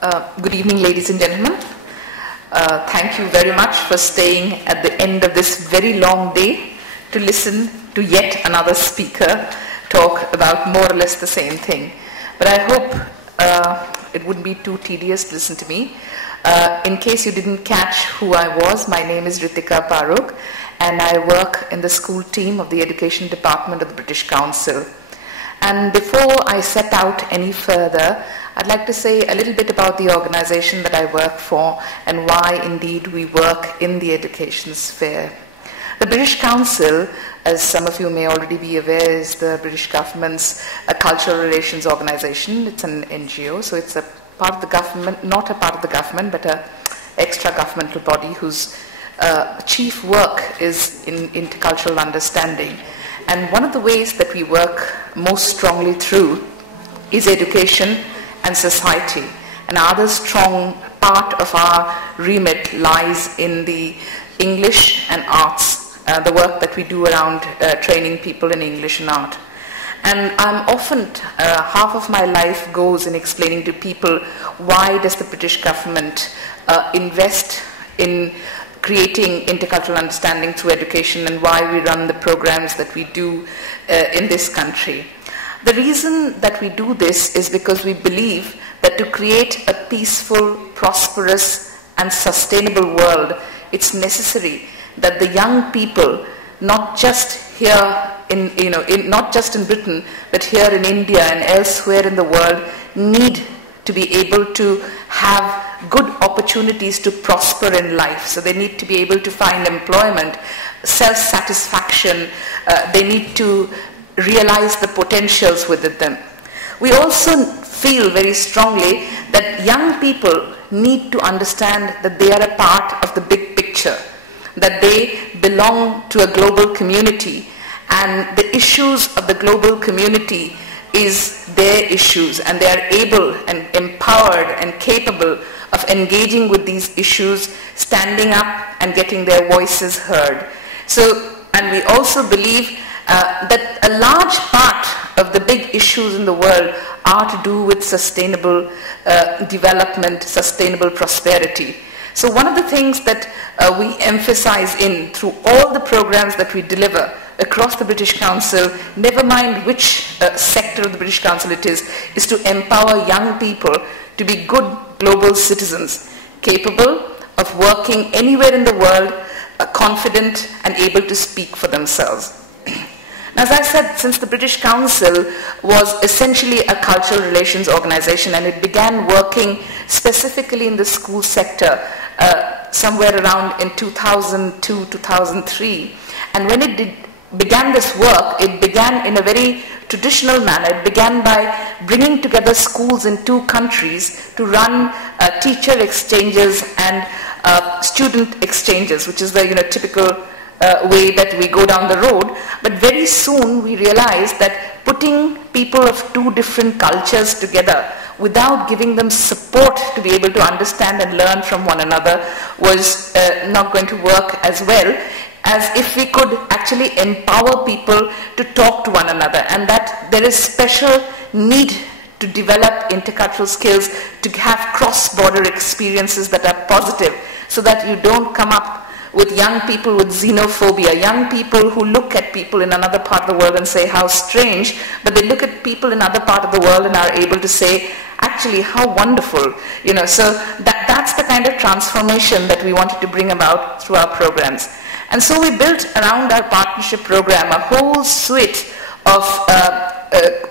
Good evening, ladies and gentlemen. Thank you very much for staying at the end of this very long day to listen to yet another speaker talk about more or less the same thing. But I hope it wouldn't be too tedious to listen to me. In case you didn't catch who I was, my name is Rittika Parruck, and I work in the school team of the Education Department of the British Council. And before I set out any further, I'd like to say a little bit about the organization that I work for and why indeed we work in the education sphere. The British Council, as some of you may already be aware, is the British government's cultural relations organization. It's an NGO, so it's a part of the government, not a part of the government, but an extra governmental body whose chief work is in intercultural understanding. And one of the ways that we work most strongly through is education and society. And another strong part of our remit lies in the English and arts, the work that we do around training people in English and art. And I'm often, half of my life goes in explaining to people why does the British government invest in creating intercultural understanding through education and why we run the programs that we do in this country. The reason that we do this is because we believe that to create a peaceful, prosperous and sustainable world, it's necessary that the young people, not just here not just in Britain, but here in India and elsewhere in the world, need to be able to have good opportunities to prosper in life. So they need to be able to find employment, self-satisfaction. They need to realize the potentials within them. We also feel very strongly that young people need to understand that they are a part of the big picture, that they belong to a global community, and the issues of the global community is their issues, and they are able and empowered and capable of engaging with these issues, standing up and getting their voices heard. So, and we also believe that a large part of the big issues in the world are to do with sustainable development, sustainable prosperity. So one of the things that we emphasize through all the programs that we deliver across the British Council, never mind which sector of the British Council it is to empower young people to be good global citizens, capable of working anywhere in the world, confident and able to speak for themselves. Now, as I said, since the British Council was essentially a cultural relations organization and it began working specifically in the school sector somewhere around in 2002, 2003, and when it began this work, it began in a very traditional manner. It began by bringing together schools in two countries to run teacher exchanges and student exchanges, which is the typical way that we go down the road. But very soon we realized that putting people of two different cultures together without giving them support to be able to understand and learn from one another was not going to work as well as if we could actually empower people to talk to one another, and that there is special need to develop intercultural skills, to have cross-border experiences that are positive, so that you don't come up with young people with xenophobia, young people who look at people in another part of the world and say how strange, but they look at people in other part of the world and are able to say actually how wonderful. So that's the kind of transformation that we wanted to bring about through our programs. And so we built around our partnership program a whole suite of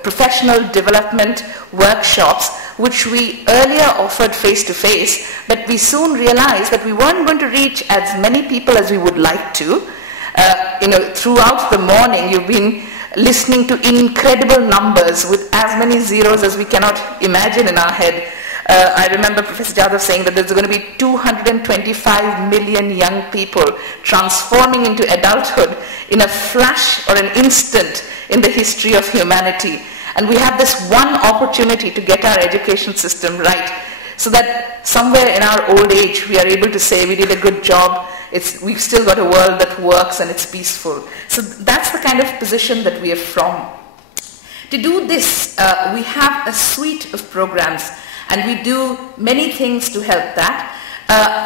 professional development workshops, which we earlier offered face-to-face, but we soon realized that we weren't going to reach as many people as we would like to. Throughout the morning, you've been listening to incredible numbers with as many zeros as we cannot imagine in our head. I remember Professor Jadhav saying that there's going to be 225 million young people transforming into adulthood in a flash or an instant in the history of humanity. And we have this one opportunity to get our education system right, so that somewhere in our old age we are able to say we did a good job, we've still got a world that works and it's peaceful. So that's the kind of position that we are from. To do this, we have a suite of programs. And we do many things to help that.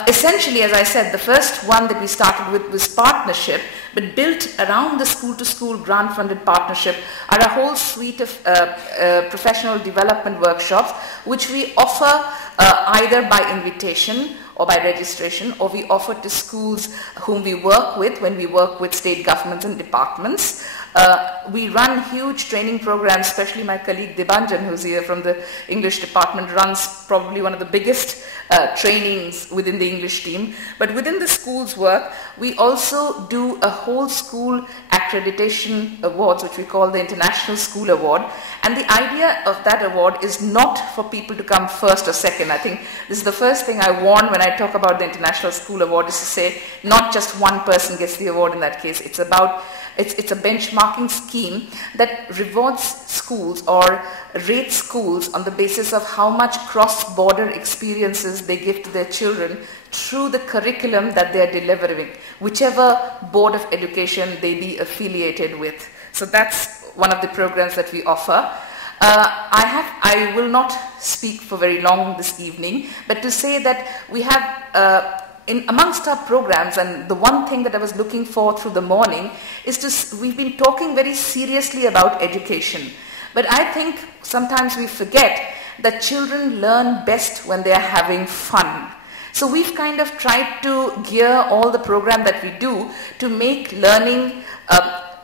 Essentially, as I said, the first one that we started with was partnership, but built around the school-to-school grant-funded partnership are a whole suite of professional development workshops, which we offer either by invitation or by registration, or we offer to schools whom we work with when we work with state governments and departments. We run huge training programs, especially my colleague Debanjan, who's here from the English department, runs probably one of the biggest trainings within the English team. But within the school's work, we also do a whole school accreditation awards, which we call the International School Award. And the idea of that award is not for people to come first or second. I think this is the first thing I warn when I talk about the International School Award, is to say not just one person gets the award in that case. It's about It's a benchmarking scheme that rewards schools or rates schools on the basis of how much cross-border experiences they give to their children through the curriculum that they are delivering, whichever board of education they be affiliated with. So that's one of the programs that we offer. I will not speak for very long this evening, but to say that we have amongst our programs, and the one thing that I was looking for through the morning is we've been talking very seriously about education. But I think sometimes we forget that children learn best when they are having fun. So we've kind of tried to gear all the program that we do to make learning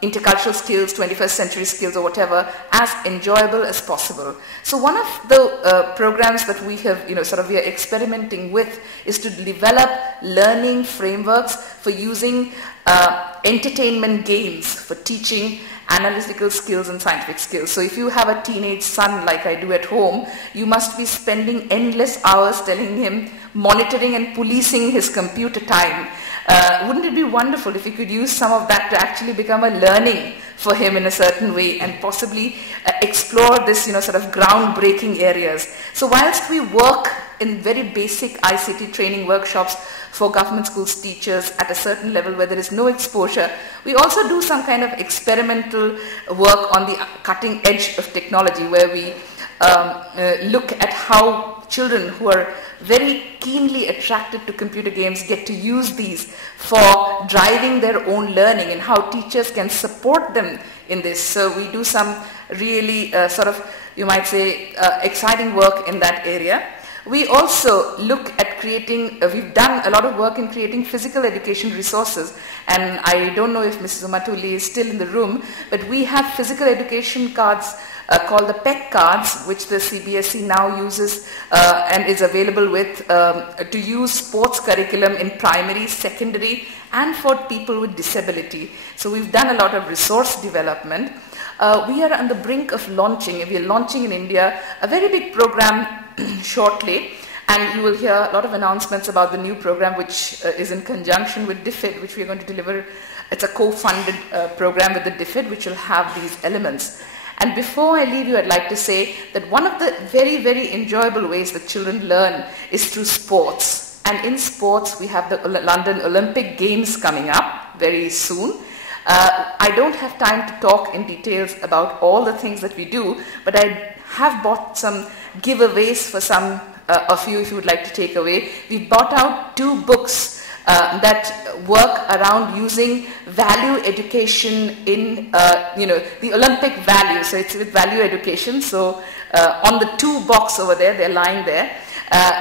intercultural skills, 21st century skills or whatever, as enjoyable as possible. So one of the programs that we have, we are experimenting with is to develop learning frameworks for using entertainment games for teaching analytical skills and scientific skills. So if you have a teenage son like I do at home, you must be spending endless hours telling him, monitoring and policing his computer time. Wouldn't it be wonderful if you could use some of that to actually become a learning for him in a certain way and possibly explore this, groundbreaking areas. So whilst we work in very basic ICT training workshops for government schools teachers at a certain level where there is no exposure, we also do some kind of experimental work on the cutting edge of technology, where we look at how children who are very keenly attracted to computer games get to use these for driving their own learning, and how teachers can support them in this. So we do some really you might say, exciting work in that area. We also look at creating, we've done a lot of work in creating physical education resources, and I don't know if Mrs. Umatuli is still in the room, but we have physical education cards called the PEC cards, which the CBSE now uses and is available with to use sports curriculum in primary, secondary, and for people with disability. So we've done a lot of resource development. We are on the brink of launching, we are launching in India a very big program shortly, and you will hear a lot of announcements about the new program, which is in conjunction with DFID, which we are going to deliver. It's a co-funded program with the DFID, which will have these elements. And before I leave you, I'd like to say that one of the very, very enjoyable ways that children learn is through sports. And in sports, we have the London Olympic Games coming up very soon. I don't have time to talk in details about all the things that we do, but I have bought some giveaways for some of you if you would like to take away. We bought out 2 books that work around using value education in, the Olympic value. So it's with value education. So on the 2 box over there, they're lying there.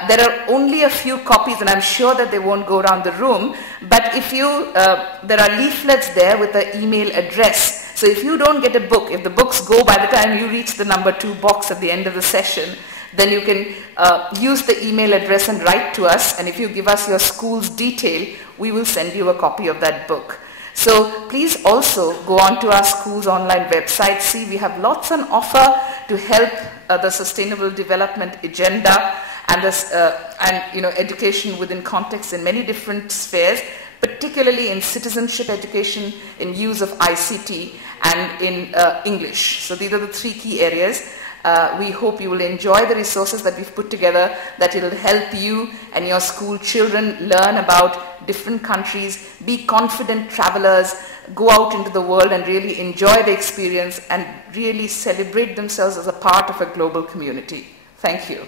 There are only a few copies, and I'm sure that they won't go around the room. But if you, there are leaflets there with the email address. So if you don't get a book, if the books go by the time you reach the number 2 box at the end of the session, then you can use the email address and write to us. And if you give us your school's detail, we will send you a copy of that book. So please also go on to our school's online website. See, we have lots on offer to help the sustainable development agenda and this, education within context in many different spheres, particularly in citizenship education, in use of ICT, and in English. So these are the 3 key areas. We hope you will enjoy the resources that we've put together, that it will help you and your school children learn about different countries, be confident travelers, go out into the world and really enjoy the experience and really celebrate themselves as a part of a global community. Thank you.